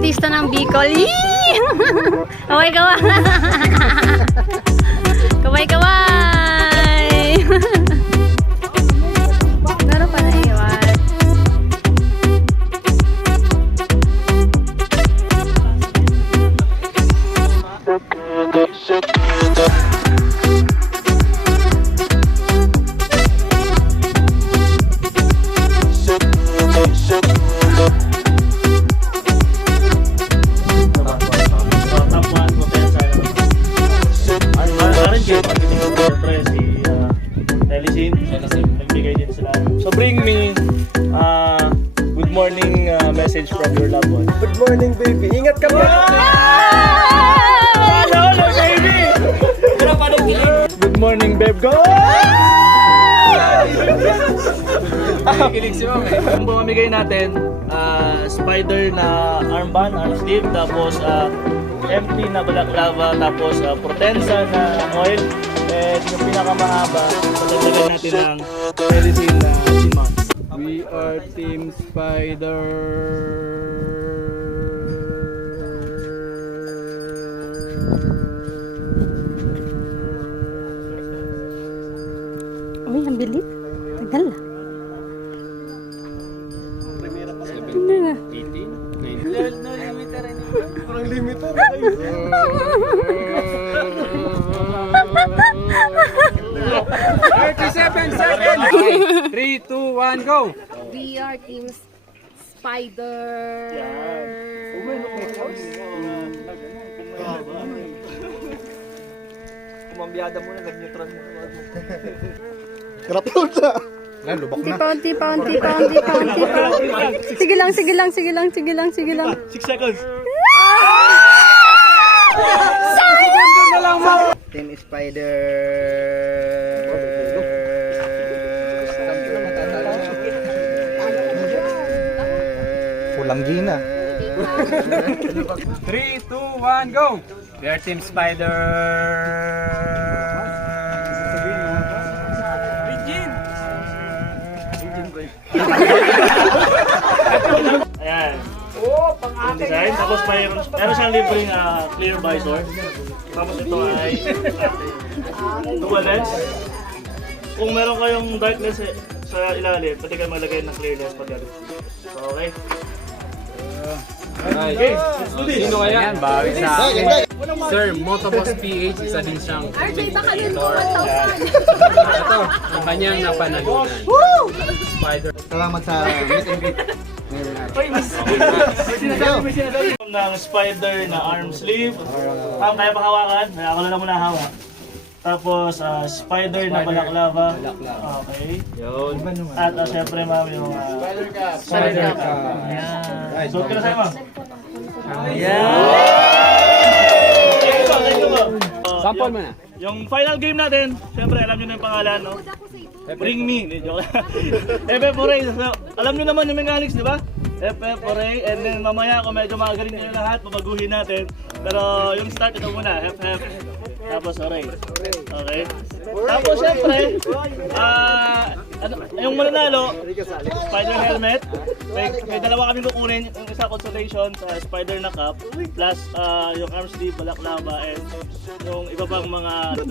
artista ng BICOL. Kaway-kaway! Kaway-kaway! Meron pa na iwan. So bring me good morning message from your loved one. Good morning, baby. Ingat ka ba? Hello, baby. Good morning, babe. Go! Kilig si mama. Ang bumamigay natin, spider na armband, arm sleeve, tapos empty na balaklava, tapos protensa na oil. And yung pinakamahaba, patagdagan natin ng medicine na simang. We are Team Spider. Uy, ang bilis. Tagal na. 18, 19. No limiter anymore. Parang limiter. 37 seconds. 3, 2, 1, go. We are Team Spider. Kumambiyada mo na, nag-neutral mo. Unti pa. Sige lang. 6 seconds. Team Spider. Pulang gina. 3, 2, 1, go. We are Team Spider. Ayan. Yung design. Tapos meron siyang libreng clear visor. Tapos ito ay dual lens. Kung meron kayong darkness sa ilalim, pwede kayo maglagay ng clear lens pag okay? Okay, let's do this. Sino kaya? Bawi sa Sir, Moto PH, isa din siyang creator. Ito, ang kanyang napanalunan. Spider. Salamat sa meet and greet. Ng spider na arm sleeve. Kaya pa hawakan? Ako na lang muna hawak. Tapos spider na balaklava. Okay. Yun. At syempre ma'am yung spider cap. Ayan. So kina sa'yo ma'am? Ayan. Thank you ma'am. Sample mo na. Yung final game natin, syempre alam nyo na yung pangalan, no? Bring me. Joke lang. FF Foray. Alam nyo naman yung mechanics, di ba? FF Foray. And then mamaya kung medyo magaling nyo lahat, babaguhin natin. Pero yung start ito muna, FF. Tapos Foray. Okay? Tapos syempre, yung mananalo, spider helmet. May dalawa kaming kukunin. Yung isa consolation sa spider na cup. Plus yung arm sleeve, balaklava, and yung iba pang mga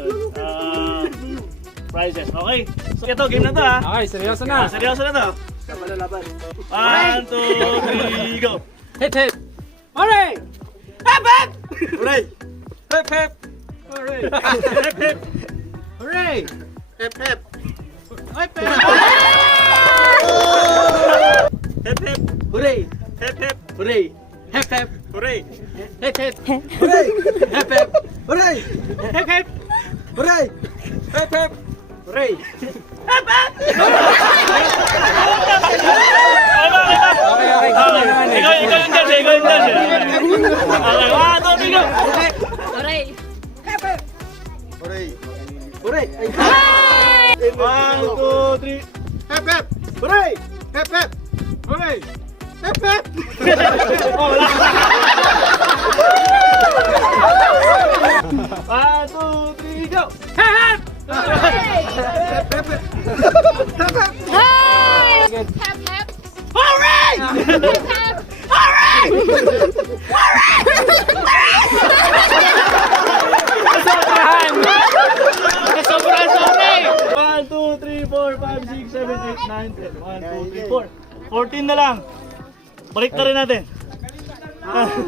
prizes. Okay? So ito, game na to ha. Okay, seryoso na. Seryoso na to. 1, 2, 3, go! Hit, hit. Hooray! Hep, hep! Hooray! Hep, hep! Hooray! Hep, hep! Hooray! Hep, hep! Hep, hep! Hep, hep! Hooray! Hep, hep! Hooray! Hep, hep! Hooray! Hep, hep! Hooray! Hep, hep! Hooray! Hep, hep! Hooray! Hep, hep! Hooray! Hep, hep! Okay. Ikaw yung judge, ikaw yung judge. Okay, 1, 2, 3, go! Hooray! Hooray! 1, 2, 3. Hep, hep! Hooray! Hep, hep! Hooray! Hep, hep! Oh, wala. 1, 2, 3, go! Hep, hep! Hooray! Hep, hep! Hep, hep! Hooray! Hep, hep! 4, 5, 6, 7, 8, 9, 10. 1, 2, 3, 4. 14 na lang. Balik na rin natin.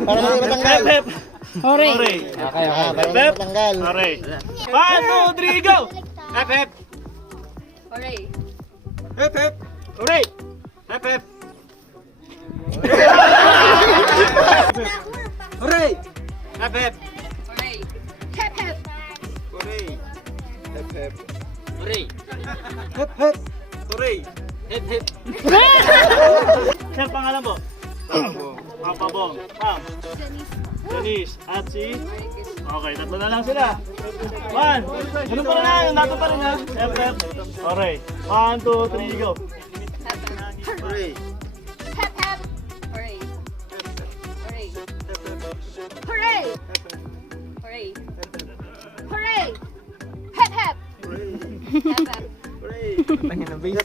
Para hindi matanggal. Pep. Hooray! Hooray. Okay. Para hindi Pep. matanggal. Hooray. 1, 2, 3, go! Hep hep. Hooray! Hep hep. Hooray. Hep hep. Hooray! Hep hep. Hooray! Hep hep! Hooray! Hep hep. Hooray! Hep hep. Hooray! Hep hep! Sir, pangalan po? Papa Bong. Ma'am? Janice. At si? Okay, tatlo na lang sila. 1. Ganun pa rin na. Yung dato pa rin ha. FF. Okay. 1, 2, 3, go. Hooray! Hep hep! Hooray! Hooray! Hooray! Hooray! Hooray! Hep hep! Hep hep! Hooray! Hooray!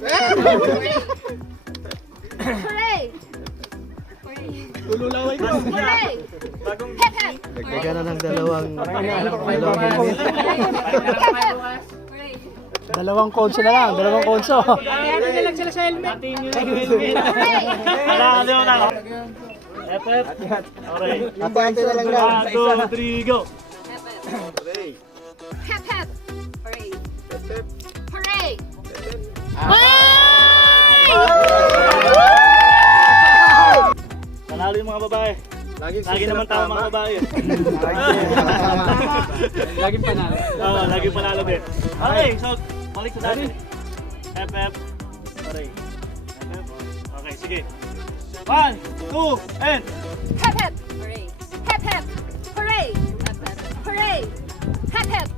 Hooray! Tululaway ko. Hooray! Hep hep! Dagdagan na ng dalawang Hooray! Dalawang konso na lang, dalawang konso. Ala, na. FF. Okay. Ate na lang lang. 1, 2, 3, go. Hep hep! Hooray! Hep hep! Hooray! Hep hep. Hooray! Panalo yung mga babae. Lagi naman tama mga babae. Laging panalo. Oo, lagi panalo din. Okay, so balik sa dati. FF. Okay. FF. Okay, sige. 1, 2, and Hep hep! Hooray! Hep hep! Hooray! Hep hep! Hooray! Hep hep!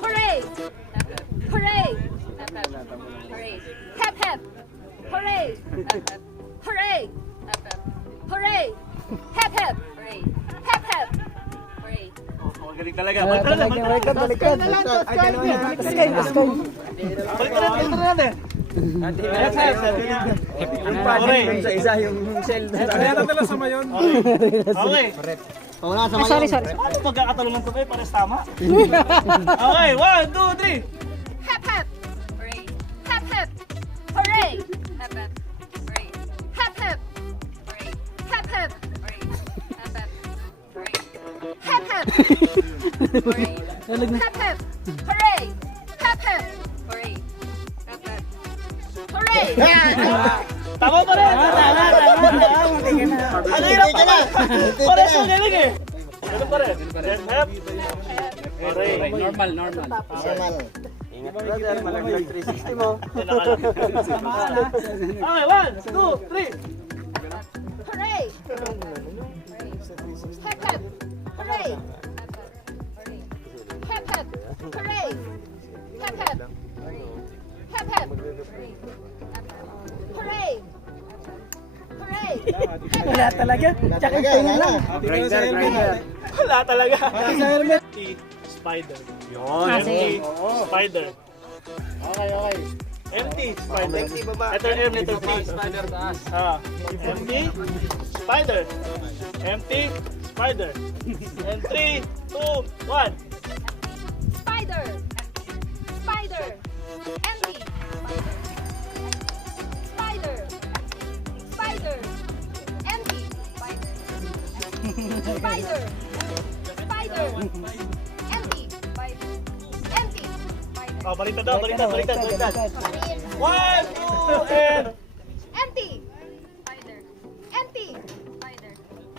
Hooray! Hep hep! Hooray! Hep hep! Hooray! Hep hep! Hooray! Hep hep! Hooray! Hep hep! Hooray! Hep hep! Hooray! Hep hep! Hooray! Hep hep! Hooray! magaling talaga. Balik na natin. Balik na natin. Sa isa yung shell. Kaya natala sa mayon. Okay. Sorry. Ano magkakatalungan to kayo? Pares tama. Okay, 1, 2, 3. Hep hep! Hooray! Hep hep! Hooray! Hep hep! Hooray! Hep hep! Hooray! Hep hep! Hooray! Hep hep! Hooray! Hep hep! Hooray! Hep hep! Hooray! Hep hep! Hooray! Hep hep! Hooray! Tama pa rin. Ano hirap pa? Pares mo galing eh. Ano pa rin? Hep. Hooray. Normal. Normal. Malaglag 360 mo. Okay, 1, 2, 3. Hooray! Hep hep! Hooray! Hep hep! Hooray! Hep hep! Hep hep! Hooray! Hooray! Wala talaga. Tsaka yung tingin lang. Grinder. Wala talaga. Spider. Yun. Empty. Spider. Okay. Empty. Spider. Empty baba. Ito yung letter T. Spider taas. Empty. Spider. Empty. Spider. And 3, 2, 1. Spider! Spider! Empty! Spider! Spider! Empty! Spider! Spider! Empty! Empty! Oh, baliktad daw. Baliktad. 1, 2, and... Empty! Spider! Empty! Spider!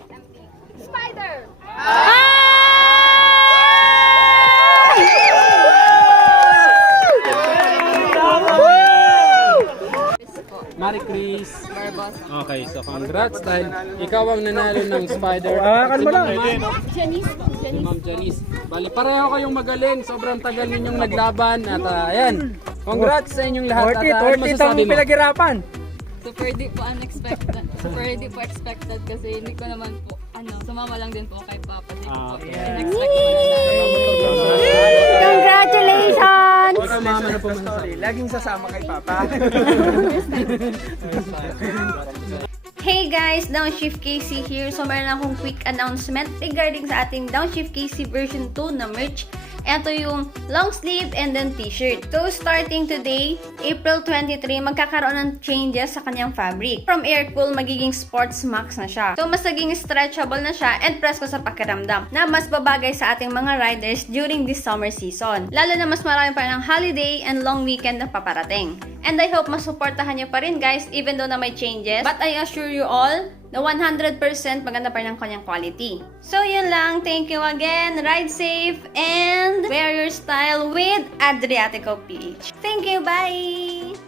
Empty! Spider! Mari Chris. Okay, so congrats dahil ikaw ang nanalo ng Spider. Hawakan mo lang. Janice! Si Ma'am Janice. Bali, pareho kayong magaling. Sobrang tagal ninyong naglaban. At ayan, congrats sa inyong lahat. At ano masasabi mo? pinaghirapan. Super di po unexpected. Super di po expected kasi hindi ko naman po, sumama lang din po kay Papa. Hindi ko po in-expect Congratulations! Ikaw, mama, ano po masasabi? Laging sasama kay Papa. Hey guys! Downshift KC here. So meron akong quick announcement regarding sa ating Downshift KC version 2 na merch. Ito yung long sleeve and then t-shirt. So, starting today, April 23, magkakaroon ng changes sa kanyang fabric. From air cool, magiging sports max na siya. So, mas naging stretchable na siya and presko sa pakiramdam na mas babagay sa ating mga riders during this summer season. Lalo na mas marami pa ng holiday and long weekend na paparating. And I hope masuportahan nyo pa rin guys even though na may changes. But I assure you all, na 100% maganda pa rin ang kanyang quality. So, yun lang. Thank you again. Ride safe and wear your style with Adriatico PH. Thank you. Bye!